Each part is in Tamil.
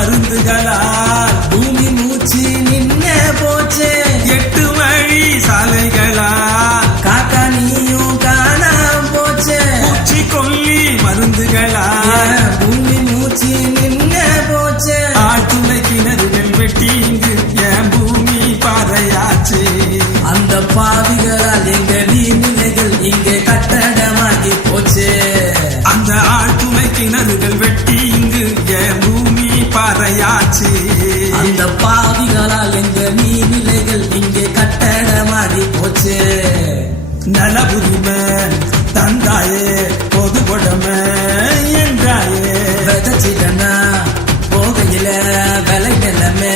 மருந்துகளால் பூமி மூச்சு நின்ன போச்சே 8 வழி சாலைகளால் காக்கா நீயும் காணாம போச்சே பூச்சி கொல்லி மருந்துகளால் பூமி மூச்சு நின்ன போச்சே ஆழ்துளை கிணறுகள் வெட்டி இங்கு என் பூமி பாறையாச்சு அந்த பாவிகளால் எங்க நீர்நிலைகள் இங்கே கட்டடமாகி போச்சு அந்த ஆழ்துளை கிணறுகள் வெட்டி இங்கு என் பூமி பாறையாச்சு அந்த பாவிகளால் எங்க நீர்நிலைகள் இங்கே கட்டடமாகி போச்சு நல உரிமை தந்தாயே பொது கொடமை என்றாயே விதைச்சிட்டனா போகையில விலை நிலமே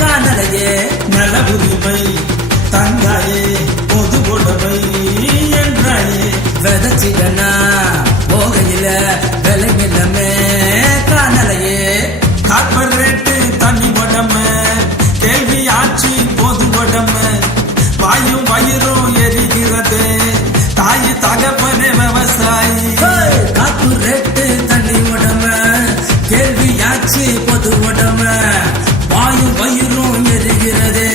காணலையே நல உரிமை தந்தாயே பொது கொடமை என்றாயே விதைச்சிட்டனா போகையில விலை நிலமே காணலையே கார்பரேட்டு தண்ணி உடமை கேள்வியாச்சு பொது உடமை வாயும் வயிறும் எரிகிறது தாய் தகப்பனே விவசாயி காப்பு ரேட்டு தண்ணி உடமை கேள்வியாச்சு பொது உடமை வாயும் வயிறும் எரிகிறது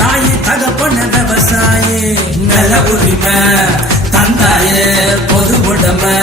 தாய் தகப்பன விவசாயி நல உரிமை தந்தாயே பொது உடமை